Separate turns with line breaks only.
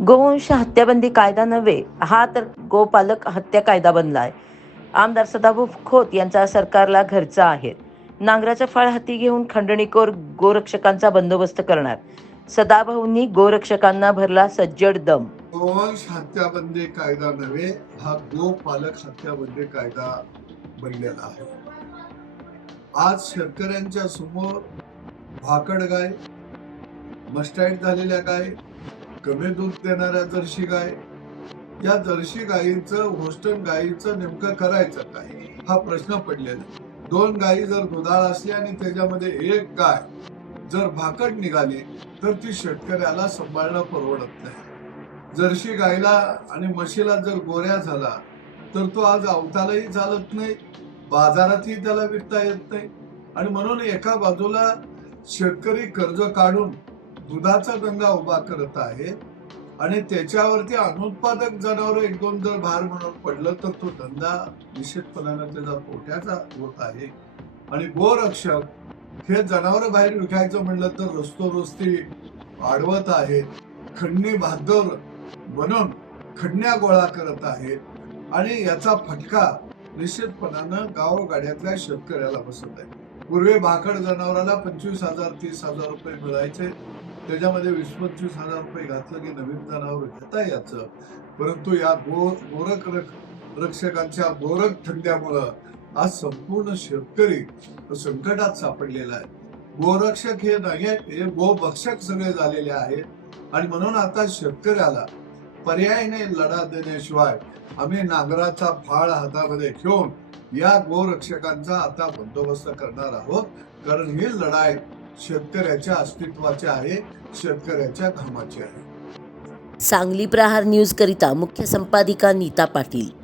गोवंश हत्याबंदी कायदा नव्हे हा तर गोपालक हत्या कायदा बनला आहे आमदार सदाभाऊ खोत यांचा सरकारला घरचा आहे. नांगराचा फाळ हाती घेऊन खंडणीकोर गोरक्षकांचा बंदोबस्त करणार. सदाभाऊंनी गोरक्षकांना भरला सज्जड दम.
गोवंश हत्याबंदी कायदा नव्हे हा गोपालक हत्याबंदी कायदा बनलेला आहे. आज शेतकऱ्यांच्या समोर भाकड गाय मस्टाईट झालेल्या गाय कमी दूध देणाऱ्या जर्शी गाय. या जर्शी गायीचं होस्टन गायीचं नेमकं करायचं काय हा प्रश्न पडलेला दोन गायी जर दुधाळ असल्या आणि त्याच्यामध्ये एक गाय जर भाकड निघाली तर ती शेतकऱ्याला सांभाळणं परवडत नाही. जर्शी गायला आणि म्हशीला जर गोऱ्या झाला तर तो आज अवतालाही चालत नाही बाजारातही त्याला विकता येत नाही. आणि म्हणून एका बाजूला शेतकरी कर्ज काढून दुधाचा गंगा उभा करत आहे आणि त्याच्यावरती अनुत्पादक जनावर एक दोन जर भार म्हणून पडलं तर तो धंदा निश्चितपणानं त्याचा तोट्याचा होत आहे. आणि गोरक्षक हे जनावर बाहेर विकायचं म्हणलं तर रस्तोरस्ती वाढवत आहेत. खंडणी बहादर बनून खंडण्या गोळा करत आहेत. आणि याचा फटका निश्चितपणानं गावगाड्यातल्या शेतकऱ्याला बसत आहे. पूर्वी भाकड जनावराला पंचवीस हजार तीस हजार रुपये मिळायचे. त्याच्यामध्ये वीस पंचवीस हजार रुपये घातलं की नवीन जनावर घेता याचं परंतु या गो गोरख रक- रक्षकांच्या गोरख धंद्यामुळं आज संपूर्ण शेतकरी संकटात सापडलेला आहे. गोरक्षक हे नाही आहेत, हे गोभक्षक सगळे झालेले आहेत. आणि म्हणून आता शेतकऱ्याला पर्यायने लढा देण्याशिवाय आम्ही नांगराचा फाळ हातामध्ये घेऊन या गोरक्षकांचा आता बंदोबस्त करणार आहोत. कारण ही लढाई शेतकऱ्याच्या अस्तित्वाचे आहे शेतकऱ्याच्या घामाचे आहे.
सांगली प्रहार न्यूज करिता मुख्य संपादिका नीता पाटील.